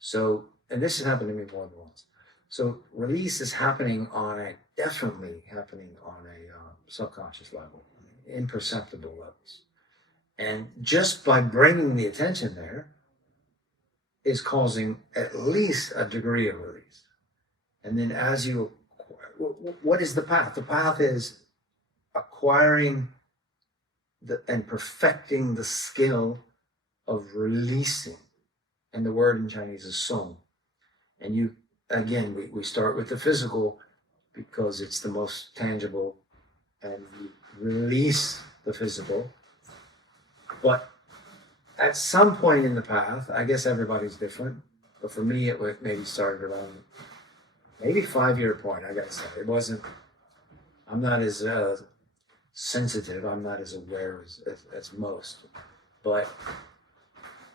So, and this has happened to me more than once. So release is definitely happening on a subconscious level, imperceptible levels. And just by bringing the attention there is causing at least a degree of release. And then as you, what is the path? The path is acquiring and perfecting the skill of releasing. And the word in Chinese is song. And you, again, we start with the physical because it's the most tangible, and you release the physical. But at some point in the path, I guess everybody's different, but for me, it maybe started around maybe 5-year point, I gotta say. It wasn't, I'm not as sensitive, I'm not as aware as most, but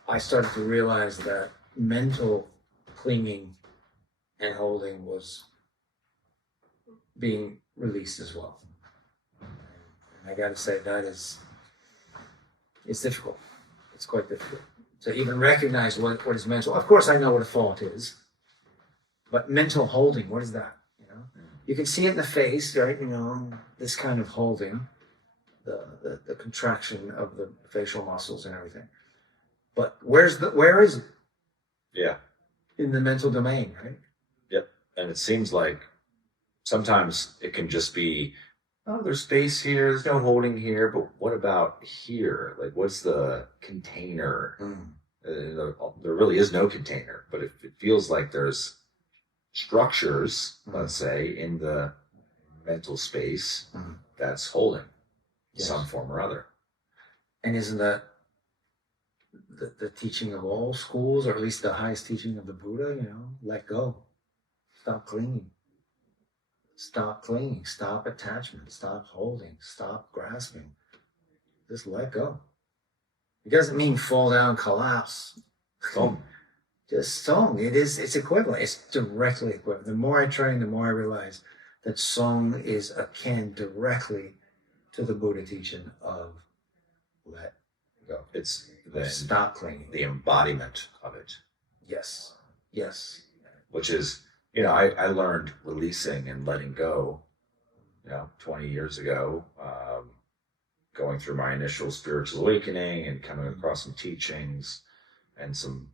I started to realize that mental clinging and holding was being released as well. And I gotta say it's difficult. It's quite difficult to even recognize what is mental. Of course, I know what a thought is, but mental holding, what is that? You know, you can see it in the face, right? You know, this kind of holding, the contraction of the facial muscles and everything. But where is it? Yeah. In the mental domain, right? Yep. And it seems like sometimes it can just be, oh, there's space here, there's no holding here, but what about here? Like, what's the container? There really is no container, but it feels like there's structures, let's say, in the mental space that's holding some form or other. And isn't that the teaching of all schools, or at least the highest teaching of the Buddha? You know, let go, stop clinging. Stop clinging, stop attachment, stop holding, stop grasping. Just let go. It doesn't mean fall down, collapse. Song. Just song. It's equivalent. It's directly equivalent. The more I train, the more I realize that song is akin directly to the Buddha teaching of let go. It's stop clinging. The embodiment of it. Yes. Which is, you know, I learned releasing and letting go, 20 years ago, going through my initial spiritual awakening and coming across some teachings and some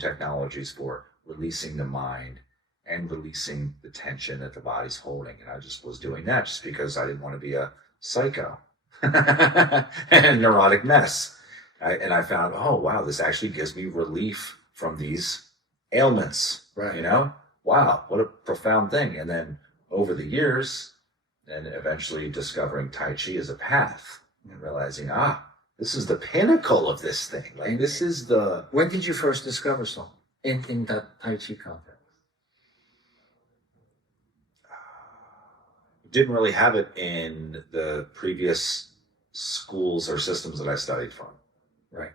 technologies for releasing the mind and releasing the tension that the body's holding. And I just was doing that just because I didn't want to be a psycho and neurotic mess. And I found, oh, wow, this actually gives me relief from these ailments, right? Wow, what a profound thing. And then over the years, and eventually discovering Tai Chi as a path and realizing, this is the pinnacle of this thing. Like, this is the... When did you first discover song in that Tai Chi context? Didn't really have it in the previous schools or systems that I studied from. Right.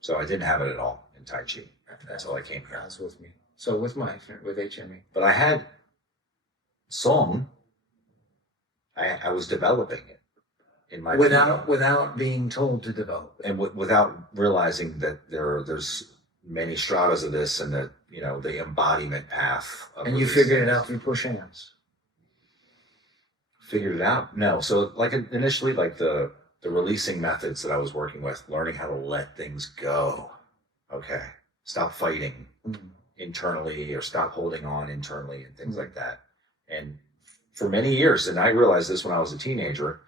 So I didn't have it at all in Tai Chi. That's all I came here. That's with me. So with HME. But I had song. I was developing it in my without being told to develop it, and without realizing that there's many stratas of this, and that the embodiment path. And you figured it out through push hands. Figured it out? No. So like initially, like the releasing methods that I was working with, learning how to let things go. Okay, stop fighting. Internally, or stop holding on internally, and things like that. And for many years, and I realized this when I was a teenager,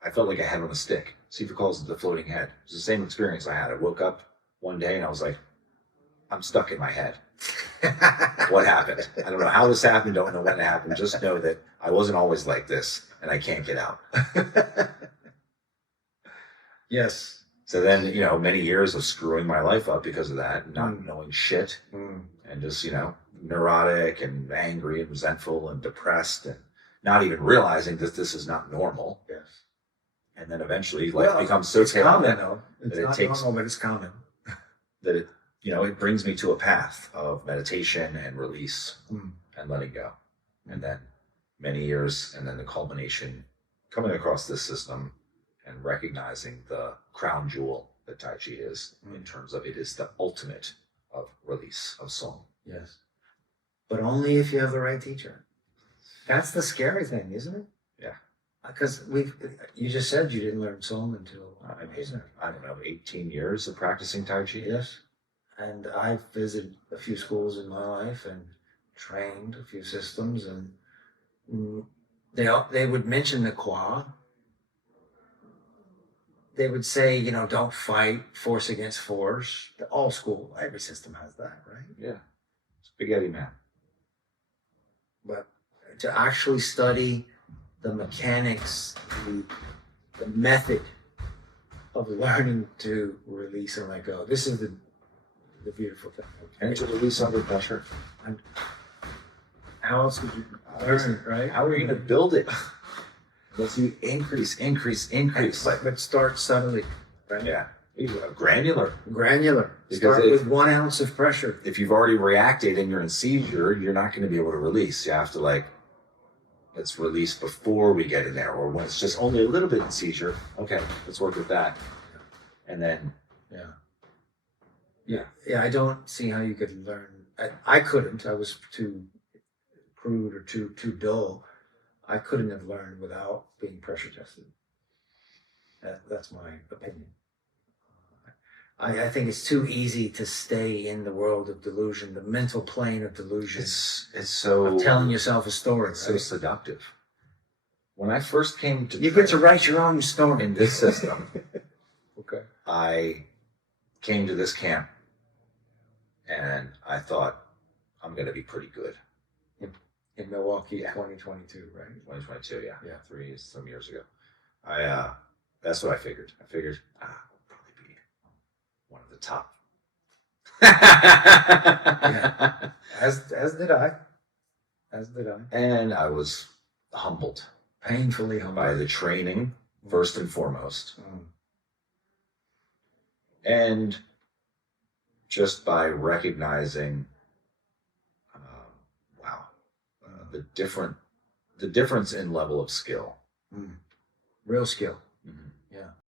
I felt like a head on a stick. Sifu calls it the floating head. It's the same experience I had. I woke up one day and I was like, I'm stuck in my head. What happened? I don't know how this happened, don't know when it happened. Just know that I wasn't always like this and I can't get out. Yes. So then, many years of screwing my life up because of that, not knowing shit, and just, neurotic and angry and resentful and depressed, and not even realizing that this is not normal. Yes. And then eventually life becomes so common, though. It's not normal, but it's common. That it brings me to a path of meditation and release and letting go. And then many years, and then the culmination, coming across this system and recognizing the crown jewel that Tai Chi is, in terms of it is the ultimate of release, of soul. Yes. But only if you have the right teacher. That's the scary thing, isn't it? Yeah. Because you just said you didn't learn Song until I don't know, 18 years of practicing Tai Chi. Yes. And I've visited a few schools in my life and trained a few systems, and they would mention the Kwa. They would say, don't fight, force against force. All school, every system has that, right? Yeah. Spaghetti man. But to actually study the mechanics, the method of learning to release and let go. This is the beautiful thing. And to release under pressure. And how else would you learn, right? How are you going to build it? Unless you increase. But start subtly, right? Yeah. Granular. Granular. Because Start with 1 ounce of pressure. If you've already reacted and you're in seizure, you're not going to be able to release. You have to let's release before we get in there. Or when it's just only a little bit in seizure, okay, let's work with that. And then. Yeah, I don't see how you could learn. I couldn't. I was too crude or too dull. I couldn't have learned without being pressure tested. That's my opinion. I think it's too easy to stay in the world of delusion, the mental plane of delusion. It's so of telling yourself a story. It's so seductive. When I first came to you get to write your own story in this system. Okay. I came to this camp and I thought I'm going to be pretty good. In Milwaukee, 2022, right? 2022, yeah. Yeah. Some years ago. That's what I figured. I figured I'll probably be one of the top. Yeah. As did I. And I was humbled. Painfully humbled. By the training, first and foremost. Mm. And just by recognizing, the difference in level of skill. Real skill. Mm-hmm. Yeah.